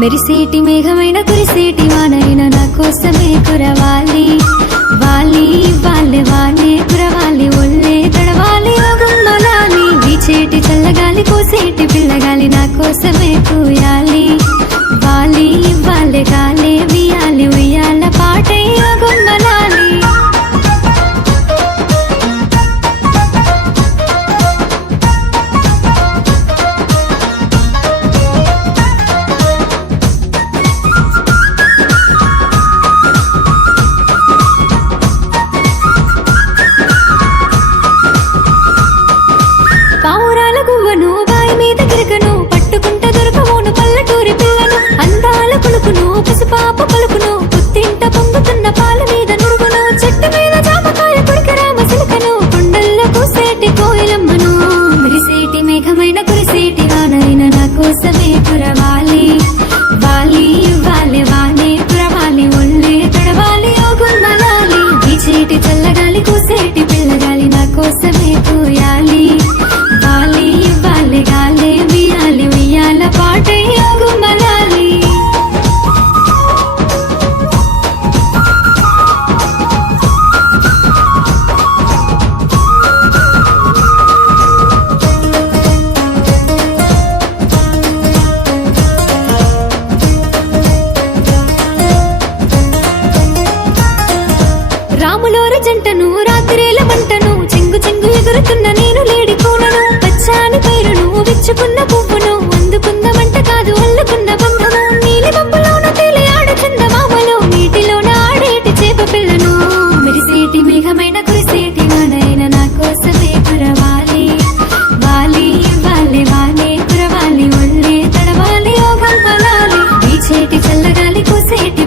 మెరిసేటి మేఘమైన కురిసేటి వానైన నా కోసమే కురవాలి వాలి వాళ్ళే వానే కురవాలి ఒళ్ళే తడవాలి గుమ్మలాలి వీచేటి చల్లగాలి కోసేటి పిల్లగాలి నా కోసమే కూయాలి వాలి వాళ్ళే గాలే వియాలి ఉయ్యాల పాటై గుమ్మలాలి పావురాల గువ్వను బాయి మీద గిరకను పట్టుకుంట దొరకవును పల్లెటూరి పిల్లను అందాల పులుకును పసిపాప పలుకును పుత్తింట పొంగుతున్న పాల మీద నురుగును చెట్టు మీద జామకాయ కొరికరామ సిలుకను కొండల్లో కూసేటి కోయిలమ్మను మెరిసేటి మేఘమైన కురిసేటి వానైన నా కోసమే కురవాలి వాలి వాళ్ళే వానే కురవాలి ఒళ్ళే తడవాలి ఓ గుమ్మలాలి వీచేటి చల్లగాలి కూసేటి పిల్లగాలి నా కోసమే కూయాలి వాలి వాళ్ళే గాలే వియాలి ఉయ్యాల పాటై గుమ్మలాలి రాములోరి జంటను రాత్రేల మంటను చెంగు చెంగు ఎగురుతున్న నేను లేడి కూనను పచ్చాని పైరును విచ్చుకున్న పువ్వును అందుకుందమంట కాదు అల్లుకున్న బంధము నీలి మబ్బులోన తేలి ఆడుచున్న మామలు నీటిలోన ఆడేటి చేప పిల్లను మెరిసేటి మేఘమైన కురిసేటి వానైన నా కోసమే కురవాలి వాలి వాళ్ళే వానే కురవాలి ఒళ్ళే తడవాలి ఓ గంపలాలి వీచేటి చల్లగాలి కోసేటి